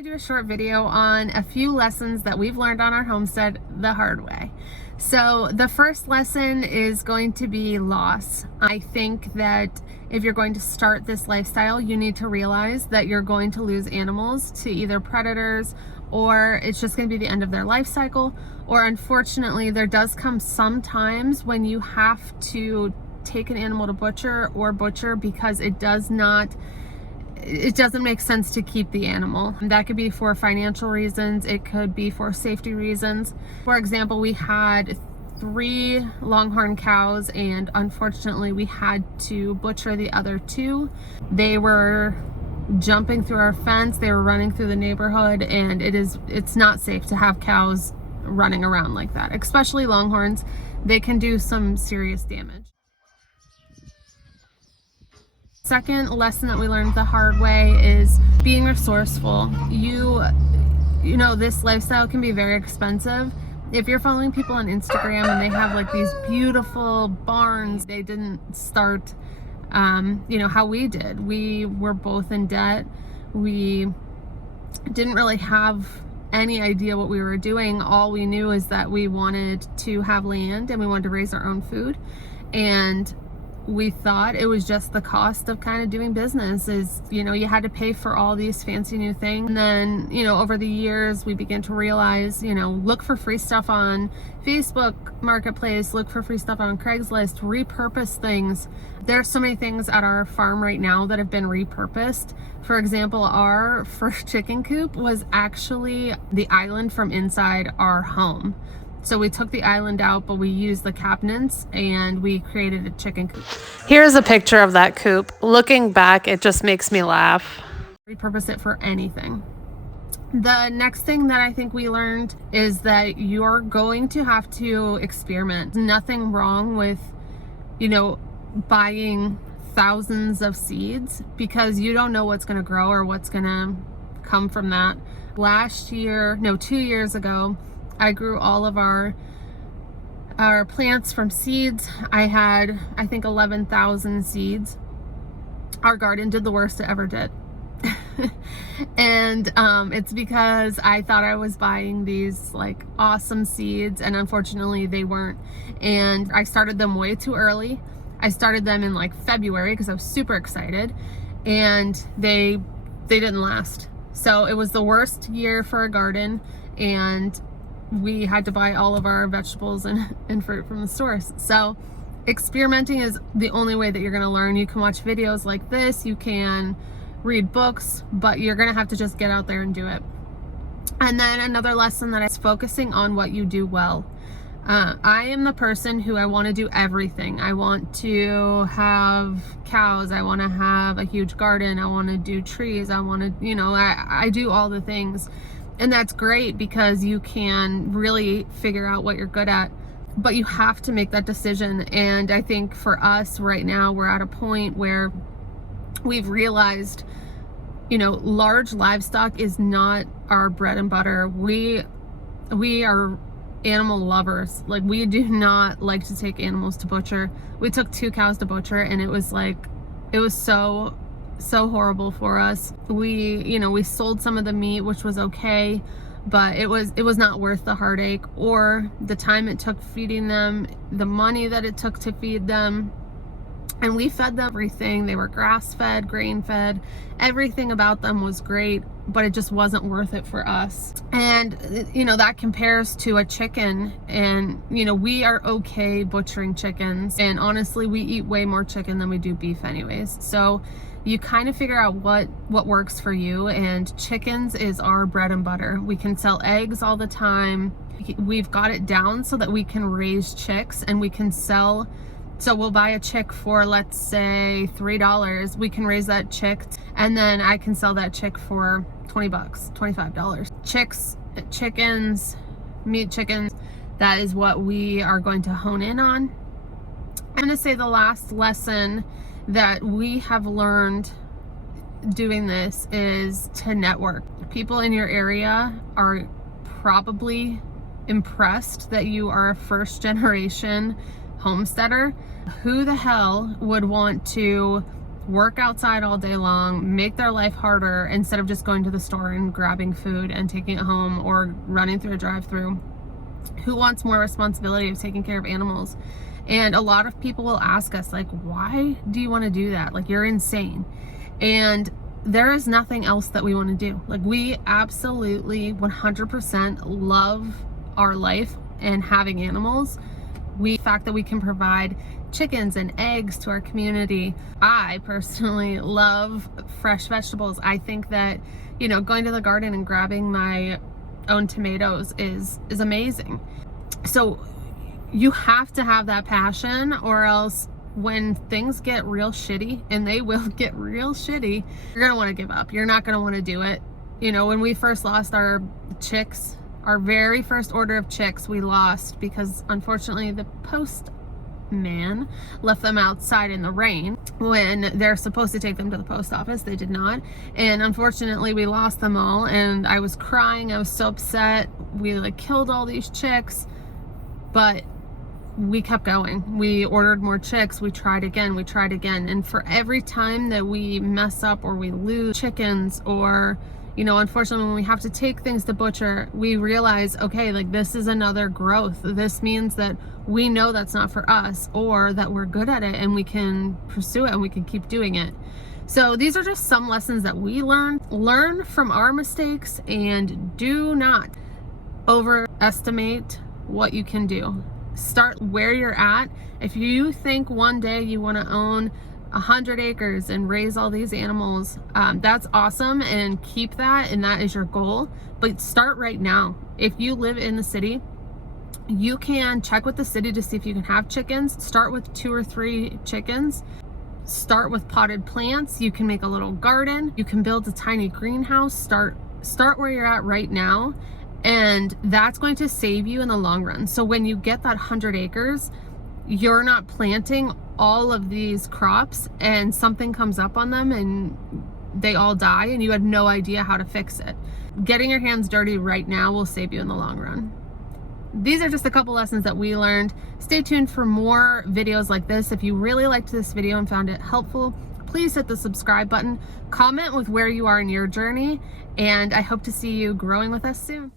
going to do a short video on a few lessons that we've learned on our homestead the hard way. So the first lesson is going to be loss. I think that if you're going to start this lifestyle, you need to realize that you're going to lose animals to either predators, or it's just going to be the end of their life cycle, or unfortunately there does come some times when you have to take an animal to butcher because it doesn't make sense to keep the animal. That could be for financial reasons, it could be for safety reasons. For example, we had 3 longhorn cows and unfortunately we had to butcher the other 2. They were jumping through our fence, they were running through the neighborhood, and it's not safe to have cows running around like that, especially longhorns. They can do some serious damage. Second lesson that we learned the hard way is being resourceful. You know, this lifestyle can be very expensive. If you're following people on Instagram and they have like these beautiful barns, they didn't start how we did. We were both in debt. We didn't really have any idea what we were doing. All we knew is that we wanted to have land and we wanted to raise our own food, and we thought it was just the cost of kind of doing business is, you had to pay for all these fancy new things. And then, over the years we began to realize, look for free stuff on Facebook Marketplace, look for free stuff on Craigslist, repurpose things. There's so many things at our farm right now that have been repurposed. For example, our first chicken coop was actually the island from inside our home. So we took the island out, but we used the cabinets and we created a chicken coop. Here's a picture of that coop. Looking back, it just makes me laugh. Repurpose it for anything. The next thing that I think we learned is that you're going to have to experiment. Nothing wrong with, buying thousands of seeds, because you don't know what's going to grow or what's going to come from that. 2 years ago, I grew all of our plants from seeds. I had, I think, 11,000 seeds. Our garden did the worst it ever did. And it's because I thought I was buying these like awesome seeds, and unfortunately they weren't. And I started them way too early. I started them in like February because I was super excited, and they didn't last. So it was the worst year for a garden, and we had to buy all of our vegetables and fruit from the stores. So experimenting is the only way that you're going to learn. You can watch videos like this, you can read books, but you're going to have to just get out there and do it. And then another lesson that is focusing on what you do well. I am the person who I want to do everything. I want to have cows, I want to have a huge garden, I want to do trees, I want to, I do all the things. And that's great because you can really figure out what you're good at, but you have to make that decision. And I think for us right now, we're at a point where we've realized, large livestock is not our bread and butter. We are animal lovers. Like, we do not like to take animals to butcher. We took 2 cows to butcher, and it was so horrible for us. We sold some of the meat, which was okay, but it was not worth the heartache or the time it took feeding them, the money that it took to feed them. And we fed them everything. They were grass fed, grain fed, everything about them was great, but it just wasn't worth it for us. And that compares to a chicken, and we are okay butchering chickens, and honestly we eat way more chicken than we do beef anyways. So you kind of figure out what works for you, and chickens is our bread and butter. We can sell eggs all the time. We've got it down so that we can raise chicks, and we can sell. So we'll buy a chick for, let's say, $3. We can raise that chick, and then I can sell that chick for $20, $25. Chickens, meat chickens, that is what we are going to hone in on. I'm gonna say the last lesson that we have learned doing this is to network. People in your area are probably impressed that you are a first generation homesteader. Who the hell would want to work outside all day long, make their life harder instead of just going to the store and grabbing food and taking it home or running through a drive-through. Who wants more responsibility of taking care of animals? And a lot of people will ask us, like, why do you want to do that? Like, you're insane. And there is nothing else that we want to do. Like, we absolutely 100% love our life and having animals. The fact that we can provide chickens and eggs to our community. I personally love fresh vegetables. I think that, you know, going to the garden and grabbing my own tomatoes is amazing. So you have to have that passion, or else when things get real shitty, and they will get real shitty, you're gonna want to give up. You're not gonna want to do it. You know, when we first lost our chicks, our very first order of chicks, we lost because unfortunately the postman left them outside in the rain when they're supposed to take them to the post office. They did not, and unfortunately we lost them all, and I was crying. I was so upset. We like killed all these chicks, but we kept going. We ordered more chicks. We tried again. And for every time that we mess up or we lose chickens, or, you know, unfortunately when we have to take things to butcher, we realize, okay, like, this is another growth. This means that we know that's not for us, or that we're good at it and we can pursue it and we can keep doing it. So these are just some lessons that we learn from our mistakes, and do not overestimate what you can do. Start where you're at. If you think one day you want to own 100 acres and raise all these animals, that's awesome, and keep that, and that is your goal. But start right now. If you live in the city, you can check with the city to see if you can have chickens. Start with 2 or 3 chickens. Start with potted plants. You can make a little garden. You can build a tiny greenhouse. Start where you're at right now. And that's going to save you in the long run. So when you get that 100 acres, you're not planting all of these crops and something comes up on them and they all die and you had no idea how to fix it. Getting your hands dirty right now will save you in the long run. These are just a couple lessons that we learned. Stay tuned for more videos like this. If you really liked this video and found it helpful, please hit the subscribe button, comment with where you are in your journey, and I hope to see you growing with us soon.